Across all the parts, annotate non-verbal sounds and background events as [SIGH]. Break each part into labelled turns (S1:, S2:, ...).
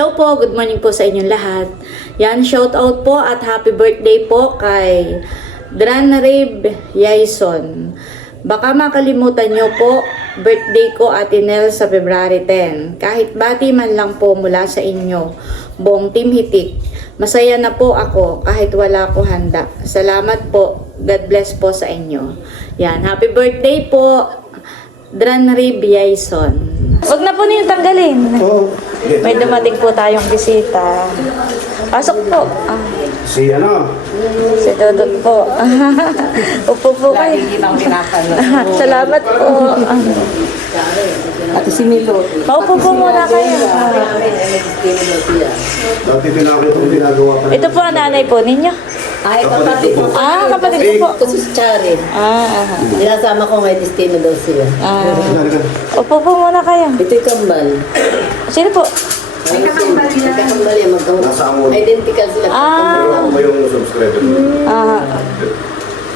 S1: Hello po, good morning po sa inyong lahat. Yan, shout out po at happy birthday po kay Dran Rib Yaison. Baka makalimutan nyo po, birthday ko at Nel sa February 10. Kahit bati man lang po mula sa inyo, buong team hitik. Masaya na po ako kahit wala ko handa. Salamat po. God bless po sa inyo. Yan, happy birthday po, Dran Rib Yaison. Huwag na po niyo tanggalin.
S2: Oo.
S1: May dumating po tayong bisita. Pasok po. Ah,
S2: Si ano?
S1: si Dodot po. [LAUGHS] Upo po kayo. [LAUGHS] Salamat po. Ah,
S3: At si Milo.
S1: Maupo po muna kayo. Ah,
S2: Dati pinako itong ginagawa pa.
S1: Ito po ang nanay po ninyo.
S3: Ay, kapatid ko.
S1: Ah, kapatid ko po.
S3: Ito si Charin.
S1: Ah, aha.
S3: Sinasama ko ngay destino daw siya.
S1: Ah, upo po muna kayo.
S3: Ito yung kambal.
S1: Sino po?
S3: May kakambal yan. May kakambal yan.
S2: Nasa amon.
S3: Identical sila.
S1: Ah.
S2: Ako ba yung subscriber?
S1: Ah,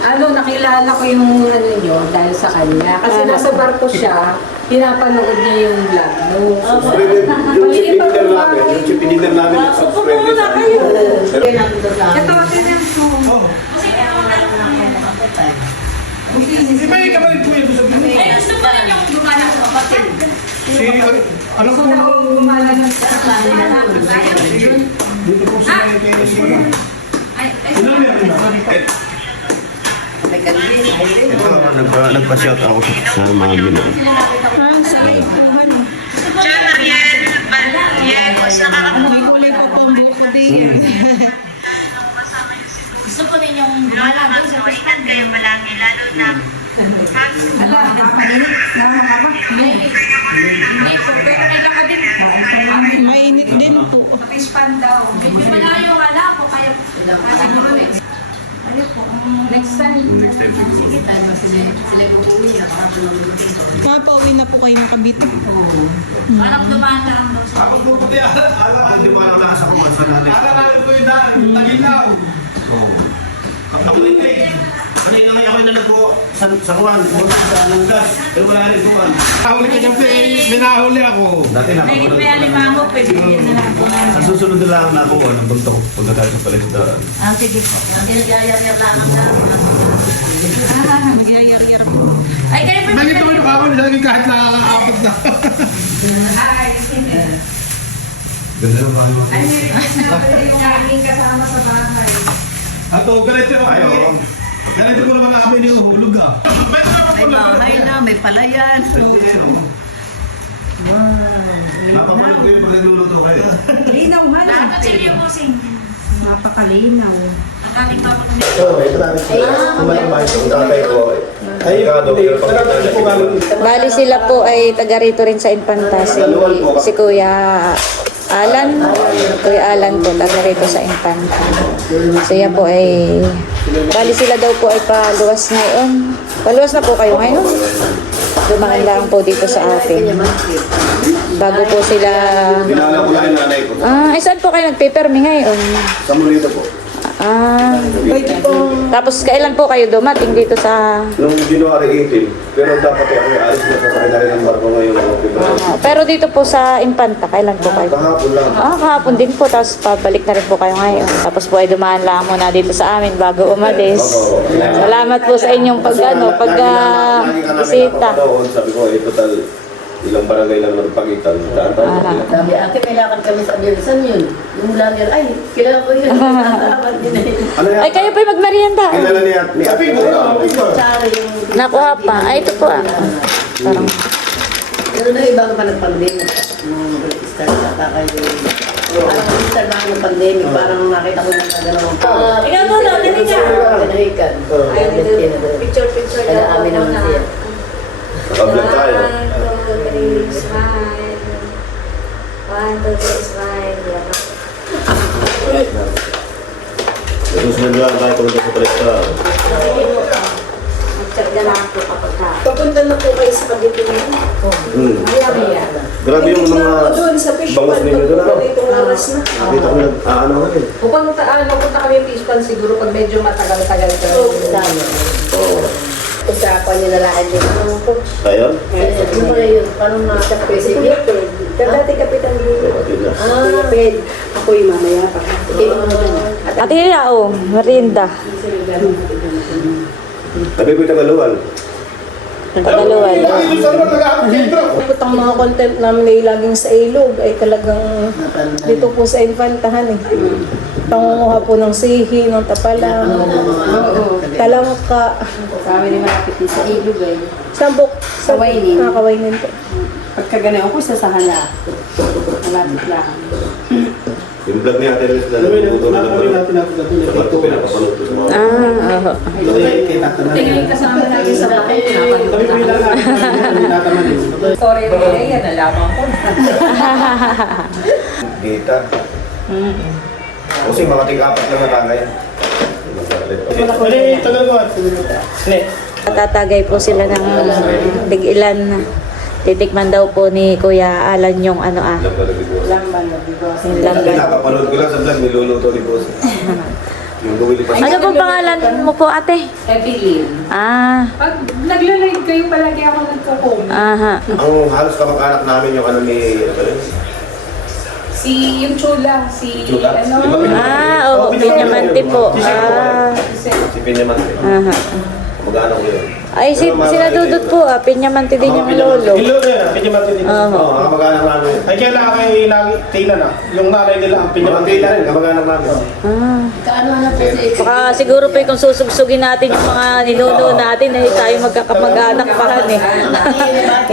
S4: Ano, nakilala ko yung ano nyo dahil sa kanya. Kasi nasa barko siya, pinapanood niya yung vlog mo.
S2: Subscriber, yung chip in namin, yung chip in namin subscriber.
S1: muna kayo.
S4: Ito,
S5: Di ba yung kapatid ko yung gusto mo?
S1: Ay, gusto po ninyong gumana sa kapatid.
S5: Si, ano po na?
S4: Gumala ng sa
S5: dito po sila kay Ilan meron na?
S2: Ito, nagpa, nagpa-shout out sa mga ginawa.
S1: Gusto po ninyong doon sa
S6: Ingat kayo palagi, lalo na
S4: Hindi po, pero may.
S7: Mainit din po.
S4: Naka-span daw.
S1: Medyo malayo nga na ako, kaya
S4: Ano po, ang next time.
S2: Next time siguro.
S7: Kapauwi na po kayo ng Cavite.
S1: parang dumaan lang daw sa
S5: Ako po pati alam
S2: alam na sa kuman sa nanay.
S5: Alam ko yung daan, tagilaw.
S2: Oo. Ako hindi. Ano yung ako yung nalag po sa, sa kuwan, sa Langgas. Pero wala rin kuman.
S5: Nahuli ka kasi, minahuli ako.
S2: Dati na
S1: May may alimango, pwede bigyan na lang po.
S2: Sa susunod na lang na ako, ng buntok pagkatapos sa palitan.
S1: Ah, sige po.
S7: Nagyayar-yar po.
S1: Ay, kayo po.
S5: Nakita ko yung ako, nilagay kahit nakakaapat na.
S2: Ganda ng bahay.
S4: Yung aking kasama sa bahay.
S5: Ato, ganito ako.
S2: Ay, oo.
S5: Ganito ko naman namin yung hulog ah. May
S3: May bahay na, may palayan.
S2: Napapanood ko yung pag nagluluto kayo.
S7: Linaw ha.
S1: Dapat seryosin.
S7: Napakalinaw.
S1: Ating papatulog.
S2: Oo, ito namin po. Kumain yung tatay ko. Ay.
S1: Bali sila po ay taga rito rin sa Infanta. Si, si Kuya Alan. Kuya Alan po, taga rito sa Infanta. Siya po ay... Bali sila daw po ay paluwas ngayon. Paluwas na po kayo ngayon. Dumaan lang po dito sa atin. Bago po sila...
S2: Dinala ko lang yung nanay ko.
S1: Ah, eh, saan po kayo nagpipermi ngayon?
S2: Sa Mulito po.
S1: Ah, tapos kailan po kayo dumating dito sa...
S2: Nung January 18, pero dapat eh, ako alis na sasakay na rin ang barko ngayon.
S1: Ah, pero dito po sa Infanta, kailan po kayo?
S2: Kahapon lang.
S1: Ah, kahapon din po, tapos pabalik na rin po kayo ngayon. Tapos po ay dumaan lang muna dito sa amin bago umalis. Salamat po sa inyong pag, ano, pag ah, bisita.
S2: Sabi ko, eh, total, ilang barangay lang ng pagitan. Daan tayo.
S1: Ah.
S3: Sabi, ate, may lakad kami sa Bill. Saan yun? Yung vlogger, ay, kilala ko yun. [LAUGHS]
S2: Ano yan?
S1: Ay, kayo po magmerienda.
S2: Kilala niya ni.
S3: Charin yung...
S1: Nakuha pa. Ay, ito po ah. Parang,
S3: Ano na iba ka pa nag-pandemic? Nung start sa takay. Parang start na ng pandemic. Parang nakita ko yung dalawang pa.
S1: Ikaw po, narinig ka.
S3: Pinarikan.
S1: picture, picture.
S3: Kaya amin naman siya.
S2: Nakablog tayo.
S1: One, two, three, smile. One, two, three, smile. Yan.
S2: Susunod lang tayo pumunta sa palesta.
S1: Mag-check na lang po kapag ka.
S4: Papunta na po kayo sa Cavite ngayon.
S2: Hmm.
S4: Maya-maya.
S2: Grabe yung mga
S4: ko doon sa fish
S2: bangos
S4: pond.
S2: ninyo doon. ano?
S4: Pagpunta itong oras na.
S2: Dito ko nag, ah, ano ngayon.
S4: Pupunta, ano, punta kami yung fish pond siguro pag medyo matagal-tagal ka.
S3: Tama. Usapan nila lahat din. Ano po?
S2: Ayun.
S3: Ano ba yun? Paano na sa Facebook?
S4: Dati kapitan
S2: na.
S4: Ah, Ped. Ako yung mamaya pa. Dyan.
S1: Ate Hila, oh, merinda.
S2: Tabi ko yung Tagaluan.
S1: Tagaluan.
S4: Dapat ang mga content namin ay laging sa ilog ay talagang dito po sa infantahan eh. Pangunguha po ng sihi, ng tapalang, talangka,
S3: Kami ni malapit din sa ilog ay.
S4: sambok, sa
S3: Kawainin.
S4: Kakawainin po.
S3: Pagka ganun ako sa sahala. Malapit lang.
S2: Yung vlog ni Ate Liz na nabubuto na naman. Sa ba't ko pinapapanood ko sa mga...
S1: Ah, oo.
S4: Tingin kasama natin sa bahay, Sorry, Rene, yan nalaman ko.
S2: Dita. Kasi mga tig-apat lang na tagay.
S1: Tatagay po sila ng big-ilan. Titikman daw po ni Kuya Alan yung ano ah.
S3: Lamban na bigo.
S1: Yung
S2: Dati
S1: langgan.
S2: nakapanood ko lang sa vlog, niluluto ni Boss. [LAUGHS]
S1: Ano pong pangalan mo po ate?
S4: Evelyn.
S1: Ah,
S4: Pag nagla-live kayo, palagi ako nagko-comment.
S1: aha.
S2: Ang halos kamag-anak namin yung ano ni... Ano yun?
S4: Si, yung chula, si,
S2: Chula?
S4: ano,
S2: Di ba?
S1: Ah, oo, Pinyamante po. Ah,
S2: Si Pinyaman.
S1: aha.
S2: Kamag-anak ko yun.
S1: Ay, si, sila Dudut po ah. Pinyamante din yung lolo.
S5: Ilo na yan, Pinyamante din.
S1: Oo.
S2: Oo, mga kamag-anak namin.
S5: Ay, kaya lang kay lagi, tila na. Yung nanay nila ang
S2: Mga
S5: Pinyamante.
S2: tila rin, kamag-anak namin.
S1: Ah.
S3: Kaano na po si
S1: Baka siguro po kung susugsugin natin yung mga ninuno natin eh tayo magkakamag-anak pa rin eh.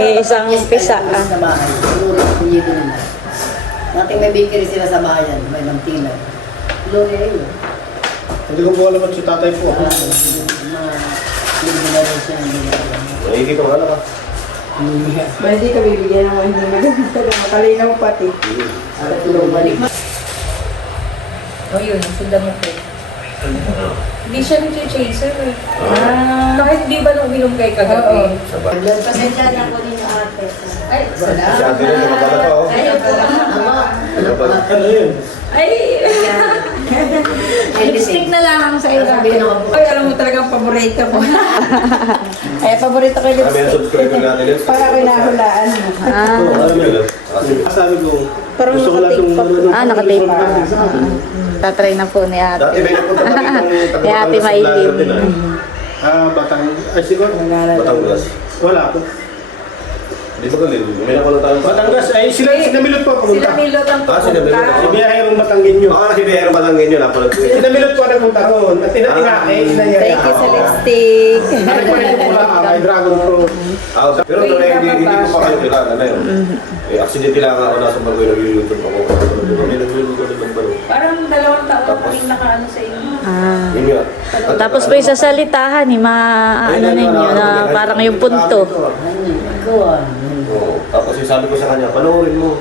S1: [LAUGHS] eh isang pisa ah.
S3: Nila. Nating may bakery sila sa bayan. May mantina. Gloria yun.
S5: Hindi ko po alam at si tatay po.
S3: Wala ko. Mga libre na siya. hindi na alam.
S2: Nakikita ko anak ka.
S4: Hindi ka bibigyan ng hindi maganda. Makalinaw pati.
S3: At tulong balik.
S4: O yun, sundan mo po. Hindi siya nag-chaser eh. Kahit di ba nung uminom kay kagabi?
S2: Sabay.
S1: Pasensya na ate.
S4: Ay,
S2: Si Ate Liz, nakabalat pa oh. Nakabalat.
S5: Ano yun?
S4: ay, lipstick na lang sa iyo. Ay, alam mo talagang paborito ko. [LAUGHS] Ay, paborito ko yung
S2: Kami ang
S4: lipstick.
S2: subscriber natin.
S4: Para kinahulaan mo.
S1: Ah,
S2: Oo, alam mo yun. Kasi
S5: Sabi ko,
S4: Parang
S5: gusto ko lang yung ano, ano,
S1: ah nakatape pa. Tatry na po ni
S2: Dati
S1: ate.
S2: may napunta kami ng [LAUGHS]
S1: Ni ate Maylin.
S2: din ah.
S5: ah, batang, ay siguro,
S2: Batangas.
S5: wala po.
S2: Di ba galing? May napala tayo.
S5: Batangas, ay sila, sinamilot po
S4: Sila
S5: pumunta.
S4: Milot ang
S2: Ah, sila Milot.
S5: Si
S4: pupunta.
S5: Biyahero Batanggen nyo.
S2: Ah, si Biyero Batanggen yun. Ko yun.
S5: Sinamilot po nagpunta roon. At tinatinake, sinayaya.
S4: Thank you sa lipstick. [LAUGHS]
S5: Nagpalit ko pula ay Dragon Fruit.
S2: Ah, pero nung hindi, hindi ko pa kayo kilala na yun. Eh, accident lang ako nasa bagoy nag-YouTube ako. Ba may nag-YouTube din ng bagoy?
S4: Parang dalawang taon pa rin nakaano sa inyo.
S1: Ah.
S2: Yun yun.
S1: Tapos po yung sasalitahan eh, ma ano ninyo na parang yung punto.
S3: Ikaw ah.
S2: Tapos yung sabi ko sa kanya, panoorin mo.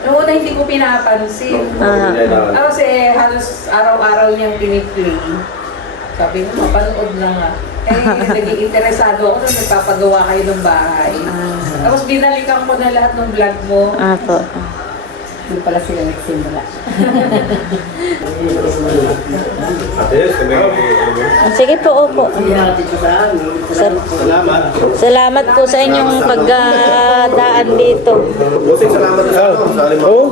S4: Noong una hindi ko pinapansin.
S1: Ah.
S4: Ah, Kasi halos araw-araw niyang piniplay. Sabi ko, mapanood na nga. Eh, [LAUGHS] naging interesado ako nung nagpapagawa kayo ng bahay. Tapos binalikan ko na lahat ng vlog mo.
S1: Ah po.
S3: Doon pala sila nagsimula.
S2: Ano?
S1: Ah, Sige po, opo.
S3: Hindi natin ito sa amin. Salamat po.
S5: Salamat.
S1: Salamat po sa inyong pagdaan dito.
S2: Salamat sa ano. Ako.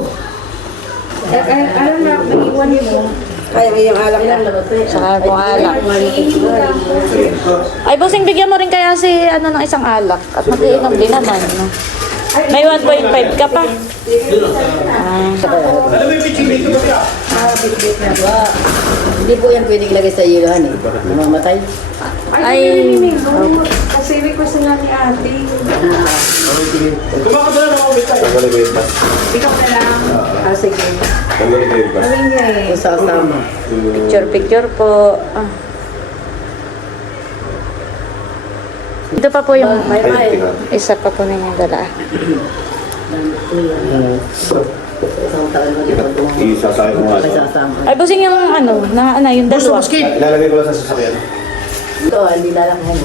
S4: Eh, eh, ano na, naiwan mo. Kaya may yung alak na.
S1: Saka po alak. Ay, bossing, bigyan mo rin kaya si ano ng isang alak. At mag-iinom din naman. No? May 1.5 ka pa. Ah.
S3: Hindi po yan pwedeng ilagay sa ilohan eh. Namamatay.
S1: Ay.
S4: Ay, kasi request na ni ate.
S5: Kumakanta na ng mga bitay.
S2: Tanggalin ko yung pass.
S4: Ikaw na lang. Ah, sige.
S2: Tanggalin ko yung pass.
S4: Sabi niya eh.
S3: Sasama.
S1: Picture, picture po. Ah. Ito pa po yung isa pa po ninyong dala.
S3: Taon mo
S2: nga.
S1: Ay, bossing yung ano, na, na yung dalawa.
S2: Ilalagay ko lang sa sasakyan.
S3: Ito, hindi lalakahan.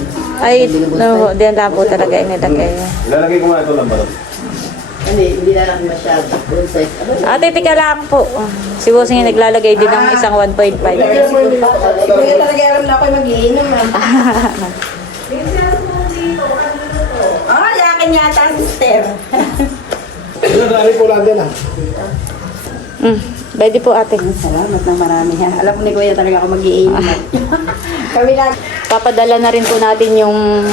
S1: Ay, no, diyan lang po talaga inilagay.
S2: Ilalagay ko nga ito lang balot.
S3: Hindi, hindi lalaki masyado. Ano?
S1: Ate, tika lang po. Si bossing yung naglalagay din ng isang 1.5.
S4: Kaya talaga alam na ako mag-iinom [LAUGHS] yakin yata, sister.
S2: na dali po lang din ah.
S1: Mm. Pwede po ate.
S3: Salamat na marami ha. Alam mo ni Kuya talaga ako mag-iingat. Kami lang. [LAUGHS]
S1: Papadala na rin po natin yung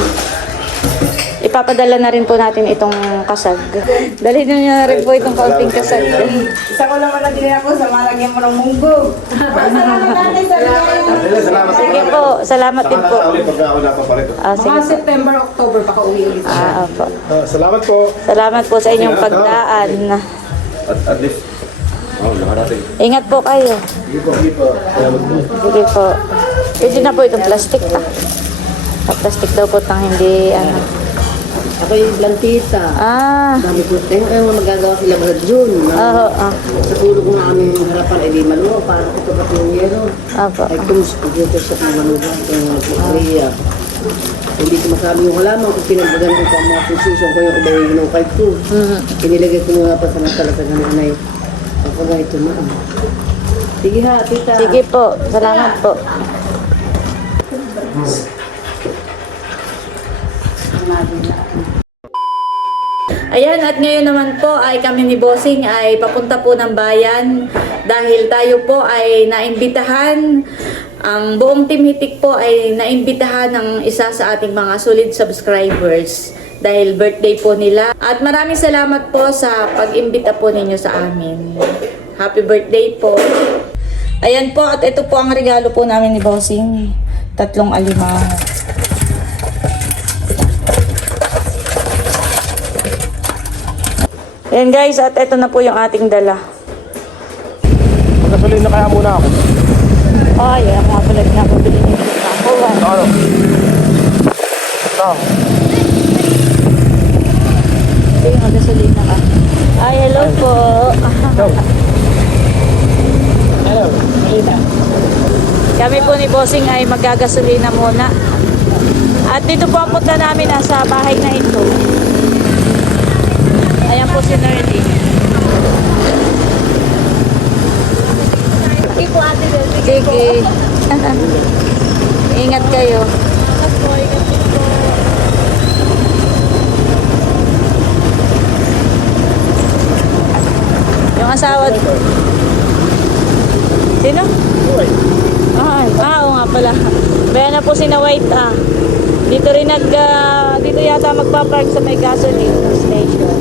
S1: Ipapadala na rin po natin itong kasag. Dali nyo na rin po itong kaunting kasag.
S3: Isa ko naman na din ako sa malagyan mo ng munggo. Salamat natin sa
S2: salamat.
S1: Sige po, salamat din po.
S2: Ulit pagka pa rito.
S1: Ah, sige
S4: Mga
S1: po.
S4: September, October, baka uwi ulit siya.
S1: Ah, opo.
S2: Ah, salamat po.
S1: Salamat po sa inyong pagdaan.
S2: At, at least, oh, nakarating.
S1: Ingat po kayo.
S2: Sige po, sige po. Salamat po.
S1: Sige po. Pwede na po itong plastic ah. Ah, plastic daw po tang hindi ano.
S3: Ako yung plantita.
S1: Ah.
S3: Sabi ko, eh, ano magagawa sila ba June?
S1: Oo, ah.
S3: Sa tulog ng aming harapan, eh di maluwa, para ko ito pati yung yero.
S1: Opo.
S3: Ay, kumus, computer sa mga maluwa, kaya mga Korea. Hindi ko masabi yung halaman kung pinagbagan ko pa ang mga position ko yung iba yung kahit ko. Inilagay ko nga pa sa natalata ng nanay. Ako na ito na. Sige ha, tita.
S1: Sige po. Salamat po. Ayan, at ngayon naman po ay kami ni Bossing ay papunta po ng bayan dahil tayo po ay naimbitahan. Ang buong Team Hitik po ay naimbitahan ng isa sa ating mga solid subscribers dahil birthday po nila. At maraming salamat po sa pag-imbita po ninyo sa amin. Happy birthday po. Ayan po, at ito po ang regalo po namin ni Bossing. Tatlong alimango. Ayan guys, at ito na po yung ating dala.
S2: Magkasulin na kaya muna ako.
S1: Ay, ako nga pala pinapabili niyo ako.
S2: Ano? Ito.
S1: Ito yung gasolina ka. Ay, hello po.
S2: Hello. Malita.
S1: Kami po ni Bossing ay magagasolina muna. At dito po ang punta namin nasa bahay na ito. Ayan po si Nerdy. Sige. [LAUGHS] Ingat kayo. Yung asawa. Sino? Ah, ah, oo nga pala. Kaya na po si na White ah. Dito rin nag, ah, dito yata magpa-park sa may gasoline station.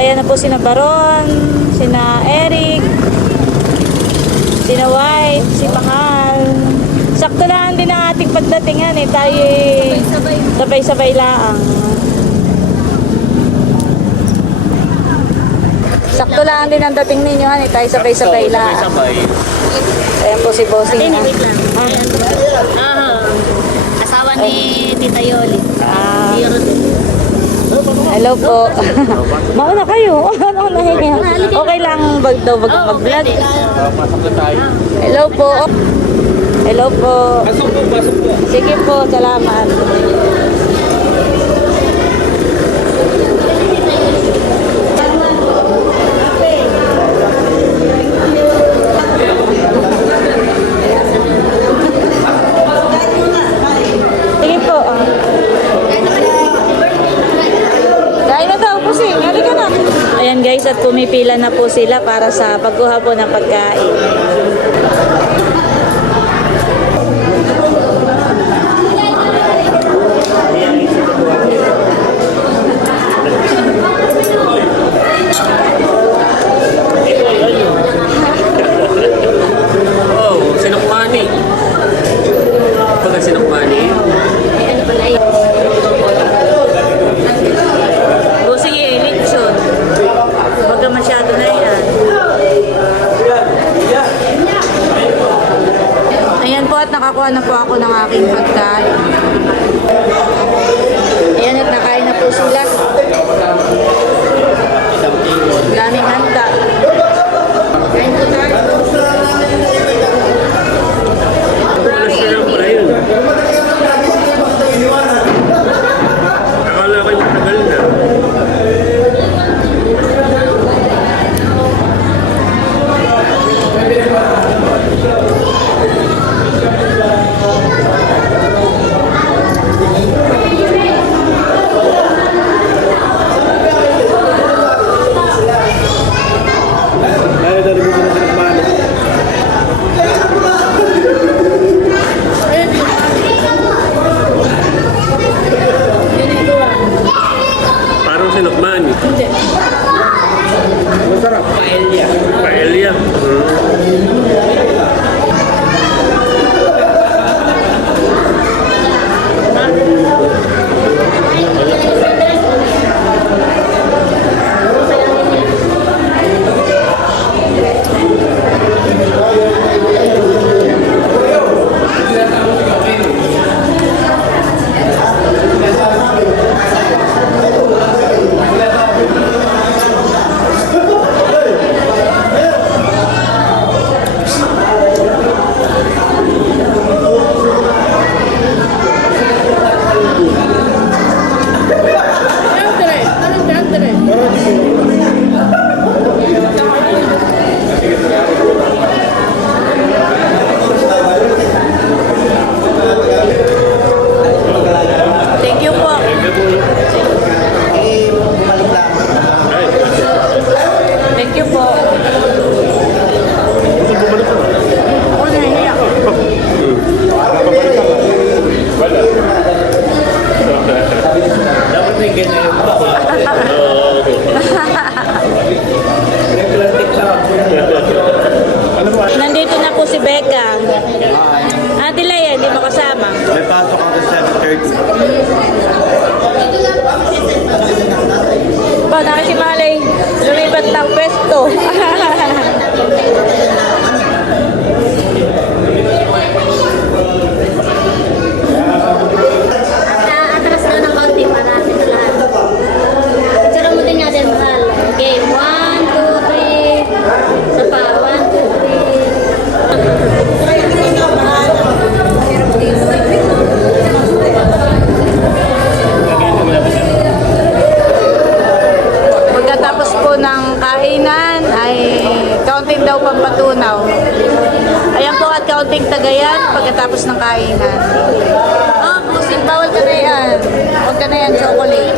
S1: Ayan na po si na Baron, si na Eric, si na White, si Mahal. Sakto lang din ang ating pagdatingan eh. Tayo eh, sabay-sabay laang. Sakto lang din ang dating ninyo, ano, tayo sabay-sabay lang. Ayan po si Bossing. ah.
S5: Ah, asawa ni Tita Yoli.
S1: Ah. Hello po. [LAUGHS] Mauna kayo. [LAUGHS] Ano na Okay lang bag daw wag kang mag-vlog. Hello po. Hello po. Sige po, salamat. At pumipila na po sila para sa pagkuha po ng pagkain.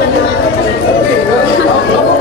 S1: Thank you.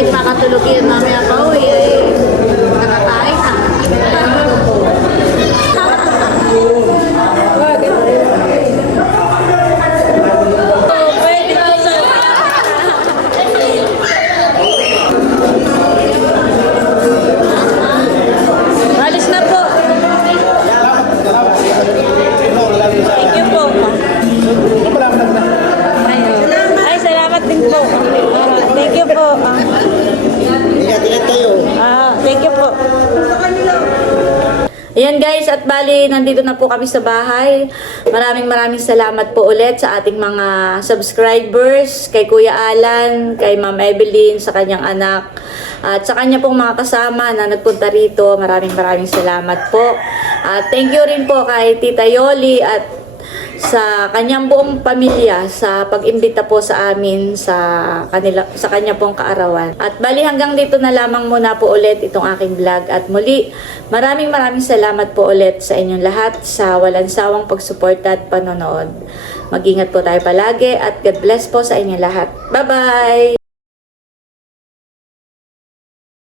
S1: Kahit makatulog yun mamaya pa nandito na po kami sa bahay. Maraming maraming salamat po ulit sa ating mga subscribers, kay Kuya Alan, kay Ma'am Evelyn, sa kanyang anak, at sa kanya pong mga kasama na nagpunta rito. Maraming maraming salamat po. At thank you rin po kay Tita Yoli at sa kanyang buong pamilya sa pag-imbita po sa amin sa kanila sa kanya pong kaarawan. At bali hanggang dito na lamang muna po ulit itong aking vlog at muli maraming maraming salamat po ulit sa inyong lahat sa walang sawang pagsuporta at panonood. Mag-ingat po tayo palagi at God bless po sa inyong lahat. Bye-bye!